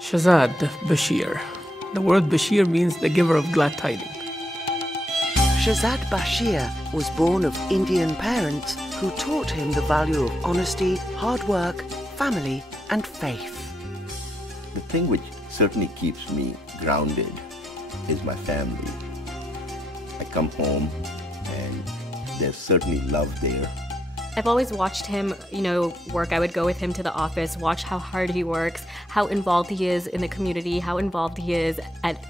Shahzad Bashir. The word Bashir means the giver of glad tidings. Shahzad Bashir was born of Indian parents who taught him the value of honesty, hard work, family, and faith. The thing which certainly keeps me grounded is my family. I come home and there's certainly love there. I've always watched him, work. I would go with him to the office, watch how hard he works, how involved he is in the community, how involved he is at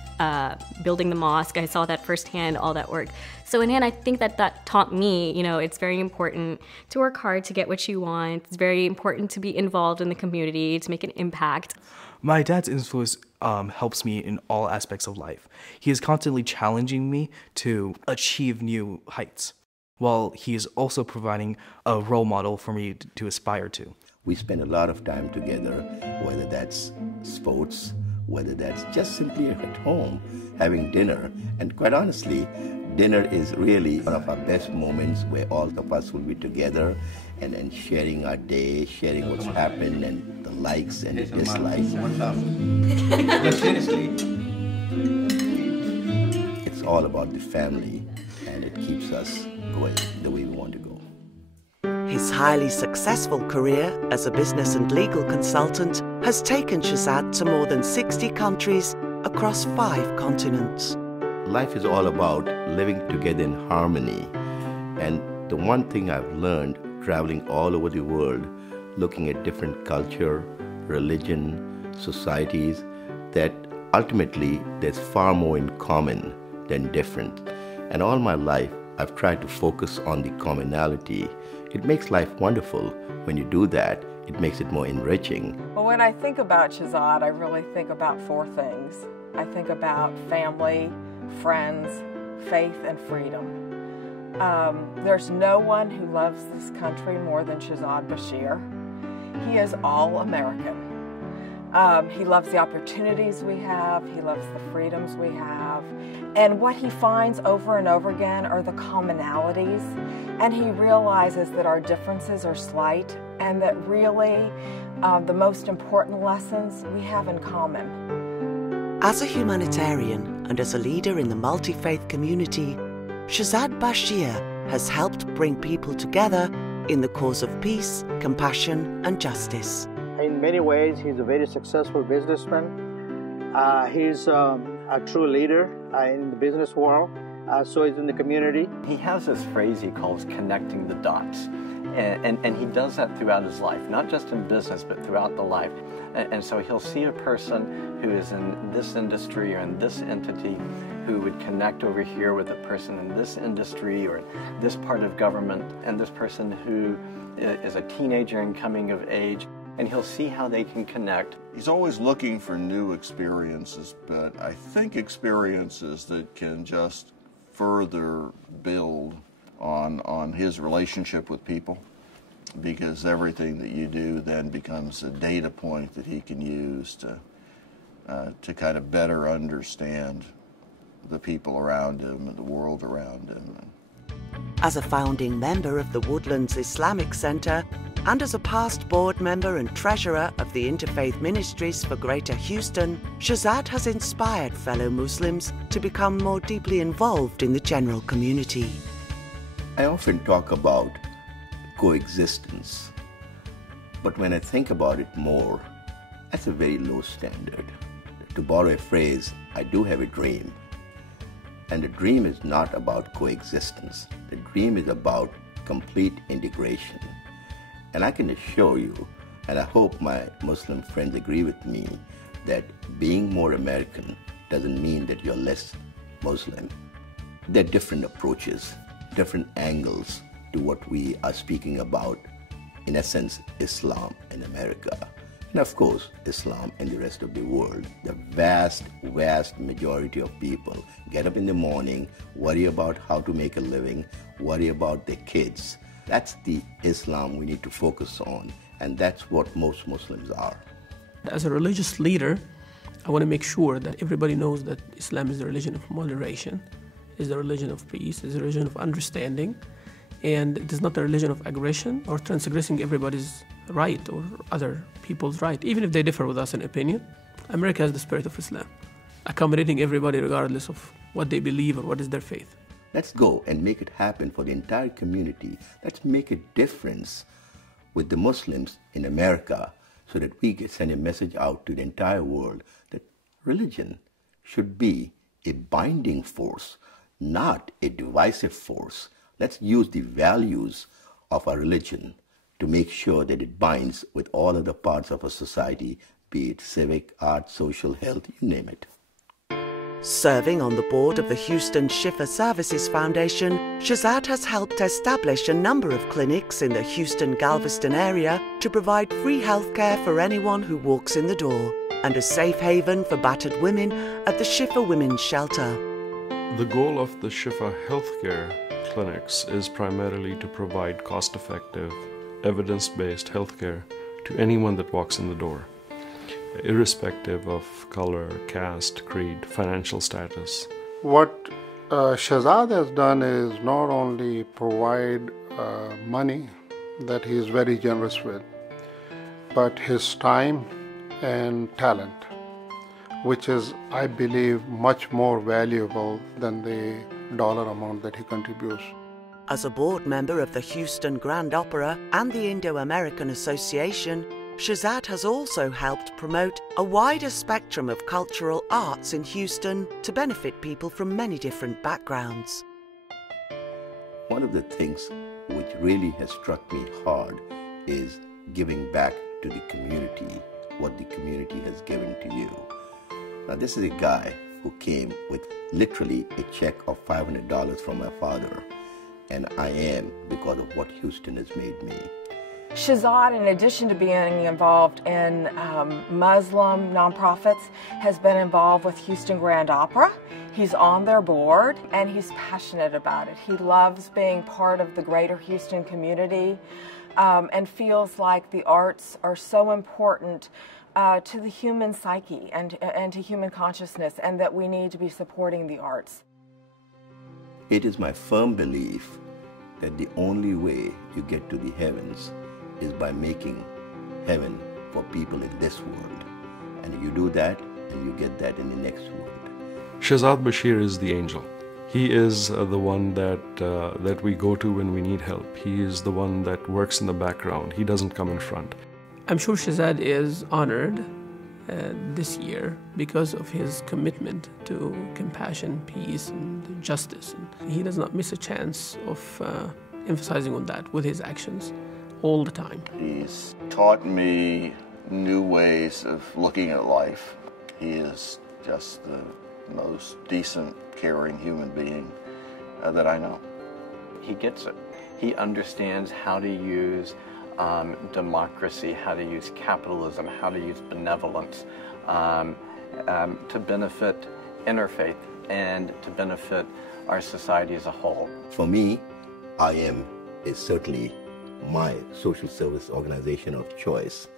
building the mosque. I saw that firsthand, all that work. So in the end, I think that taught me, it's very important to work hard to get what you want. It's very important to be involved in the community, to make an impact. My dad's influence helps me in all aspects of life. He is constantly challenging me to achieve new heights, while he is also providing a role model for me to aspire to. We spend a lot of time together, whether that's sports, whether that's just simply at home, having dinner. And quite honestly, dinner is really one of our best moments where all of us will be together and sharing our day, sharing what's happened and the likes and the dislikes. Seriously. It's all about the family, and it keeps us going the way we want to go. His highly successful career as a business and legal consultant has taken Shahzad to more than 60 countries across 5 continents. Life is all about living together in harmony. And the one thing I've learned traveling all over the world, looking at different culture, religion, societies, that ultimately there's far more in common than different. And all my life, I've tried to focus on the commonality. It makes life wonderful. When you do that, it makes it more enriching. Well, when I think about Shahzad, I really think about 4 things. I think about family, friends, faith, and freedom. There's no one who loves this country more than Shahzad Bashir. He is all American. He loves the opportunities we have, he loves the freedoms we have, and what he finds over and over again are the commonalities, and he realizes that our differences are slight and that really the most important lessons we have in common. As a humanitarian and as a leader in the multi-faith community, Shahzad Bashir has helped bring people together in the cause of peace, compassion, and justice. In many ways, he's a very successful businessman. He's a true leader in the business world, so he's in the community. He has this phrase he calls connecting the dots, and he does that throughout his life, not just in business, but throughout the life. And so he'll see a person who is in this industry or in this entity who would connect over here with a person in this industry or this part of government, and this person who is a teenager and coming of age. And he'll see how they can connect. He's always looking for new experiences, but I think experiences that can just further build on his relationship with people, because everything that you do then becomes a data point that he can use to kind of better understand the people around him and the world around him. As a founding member of the Woodlands Islamic Center, and as a past board member and treasurer of the Interfaith Ministries for Greater Houston, Shahzad has inspired fellow Muslims to become more deeply involved in the general community. I often talk about coexistence, but when I think about it more, that's a very low standard. To borrow a phrase, I do have a dream. And the dream is not about coexistence. The dream is about complete integration. And I can assure you, and I hope my Muslim friends agree with me, that being more American doesn't mean that you're less Muslim. There are different approaches, different angles to what we are speaking about, in essence, Islam in America. And of course, Islam in the rest of the world. The vast, vast majority of people get up in the morning, worry about how to make a living, worry about their kids. That's the Islam we need to focus on, and that's what most Muslims are. As a religious leader, I want to make sure that everybody knows that Islam is the religion of moderation, is the religion of peace, is the religion of understanding, And it is not a religion of aggression or transgressing everybody's right or other people's right, even if they differ with us in opinion. America has the spirit of Islam, accommodating everybody regardless of what they believe or what is their faith. Let's go and make it happen for the entire community. Let's make a difference with the Muslims in America so that we can send a message out to the entire world that religion should be a binding force, not a divisive force. Let's use the values of our religion to make sure that it binds with all other parts of our society, be it civic, art, social, health, you name it. Serving on the board of the Houston Shifa Services Foundation, Shahzad has helped establish a number of clinics in the Houston-Galveston area to provide free healthcare for anyone who walks in the door, and a safe haven for battered women at the Shifa Women's Shelter. The goal of the Shifa healthcare clinics is primarily to provide cost-effective, evidence-based healthcare to anyone that walks in the door, irrespective of color, caste, creed, financial status. What Shahzad has done is not only provide money that he is very generous with, but his time and talent, which is, I believe, much more valuable than the dollar amount that he contributes. As a board member of the Houston Grand Opera and the Indo-American Association, Shahzad has also helped promote a wider spectrum of cultural arts in Houston to benefit people from many different backgrounds. One of the things which really has struck me hard is giving back to the community what the community has given to you. Now, this is a guy who came with literally a check of $500 from my father, and I am because of what Houston has made me. Shahzad, in addition to being involved in Muslim nonprofits, has been involved with Houston Grand Opera. He's on their board and he's passionate about it. He loves being part of the greater Houston community and feels like the arts are so important to the human psyche and to human consciousness, and that we need to be supporting the arts. It is my firm belief that the only way you get to the heavens is by making heaven for people in this world. And you do that, and you get that in the next world. Shahzad Bashir is the angel. He is the one that we go to when we need help. He is the one that works in the background. He doesn't come in front. I'm sure Shahzad is honored this year because of his commitment to compassion, peace, and justice. And he does not miss a chance of emphasizing on that with his actions all the time. He's taught me new ways of looking at life. He is just the most decent, caring human being that I know. He gets it. He understands how to use democracy, how to use capitalism, how to use benevolence to benefit Interfaith and to benefit our society as a whole. For me, IM is certainly my social service organization of choice.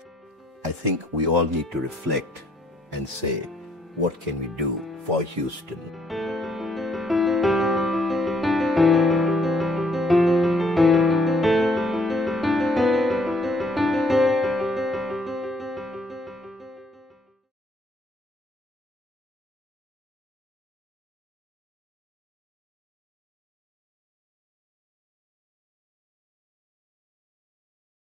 I think we all need to reflect and say, what can we do for Houston?